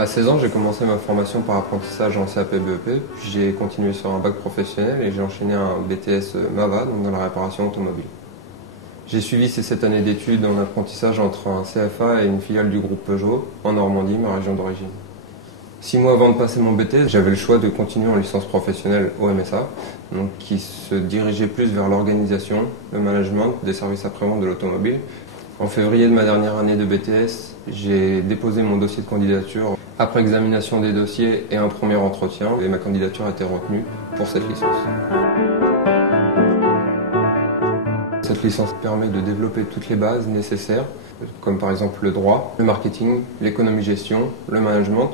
À 16 ans, j'ai commencé ma formation par apprentissage en CAP-BEP, puis j'ai continué sur un bac professionnel et j'ai enchaîné un BTS MAVA, donc dans la réparation automobile. J'ai suivi ces 7 années d'études en apprentissage entre un CFA et une filiale du groupe Peugeot, en Normandie, ma région d'origine. 6 mois avant de passer mon BTS, j'avais le choix de continuer en licence professionnelle au MSA, donc qui se dirigeait plus vers l'organisation, le management des services après-vente de l'automobile. En février de ma dernière année de BTS, j'ai déposé mon dossier de candidature après examination des dossiers et un premier entretien, et ma candidature a été retenue pour cette licence. Cette licence permet de développer toutes les bases nécessaires, comme par exemple le droit, le marketing, l'économie-gestion, le management,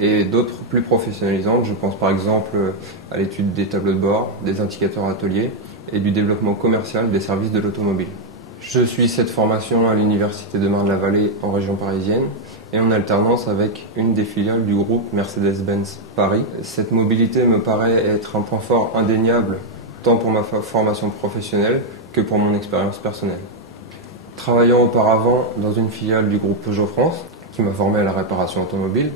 et d'autres plus professionnalisantes. Je pense par exemple à l'étude des tableaux de bord, des indicateurs ateliers et du développement commercial des services de l'automobile. Je suis cette formation à l'Université de Marne-la-Vallée en région parisienne et en alternance avec une des filiales du groupe Mercedes-Benz Paris. Cette mobilité me paraît être un point fort indéniable tant pour ma formation professionnelle que pour mon expérience personnelle. Travaillant auparavant dans une filiale du groupe Peugeot France, qui m'a formé à la réparation automobile,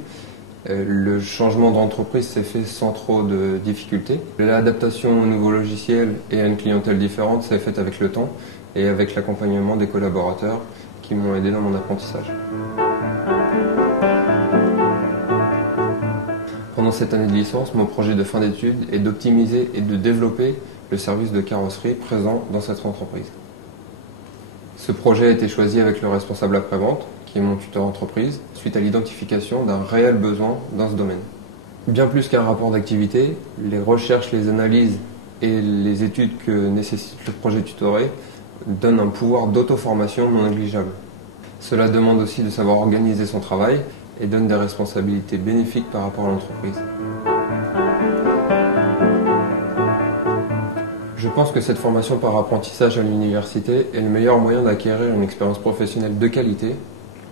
le changement d'entreprise s'est fait sans trop de difficultés. L'adaptation aux nouveaux logiciels et à une clientèle différente s'est faite avec le temps et avec l'accompagnement des collaborateurs qui m'ont aidé dans mon apprentissage. Pendant cette année de licence, mon projet de fin d'études est d'optimiser et de développer le service de carrosserie présent dans cette entreprise. Ce projet a été choisi avec le responsable après-vente, qui est mon tuteur entreprise, suite à l'identification d'un réel besoin dans ce domaine. Bien plus qu'un rapport d'activité, les recherches, les analyses et les études que nécessite le projet tutoré donnent un pouvoir d'auto-formation non négligeable. Cela demande aussi de savoir organiser son travail et donne des responsabilités bénéfiques par rapport à l'entreprise. Je pense que cette formation par apprentissage à l'université est le meilleur moyen d'acquérir une expérience professionnelle de qualité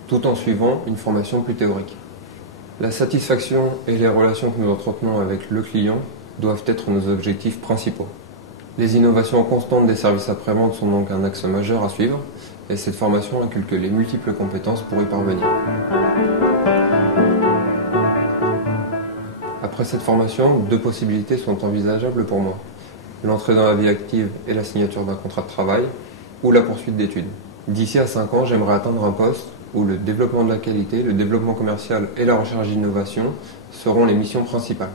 tout en suivant une formation plus théorique. La satisfaction et les relations que nous entretenons avec le client doivent être nos objectifs principaux. Les innovations constantes des services après-vente sont donc un axe majeur à suivre et cette formation inculque les multiples compétences pour y parvenir. Après cette formation, 2 possibilités sont envisageables pour moi. L'entrée dans la vie active et la signature d'un contrat de travail ou la poursuite d'études. D'ici à 5 ans, j'aimerais atteindre un poste où le développement de la qualité, le développement commercial et la recherche d'innovation seront les missions principales.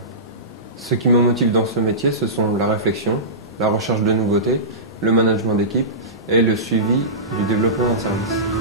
Ce qui me motive dans ce métier, ce sont la réflexion, la recherche de nouveautés, le management d'équipe et le suivi du développement d'un service.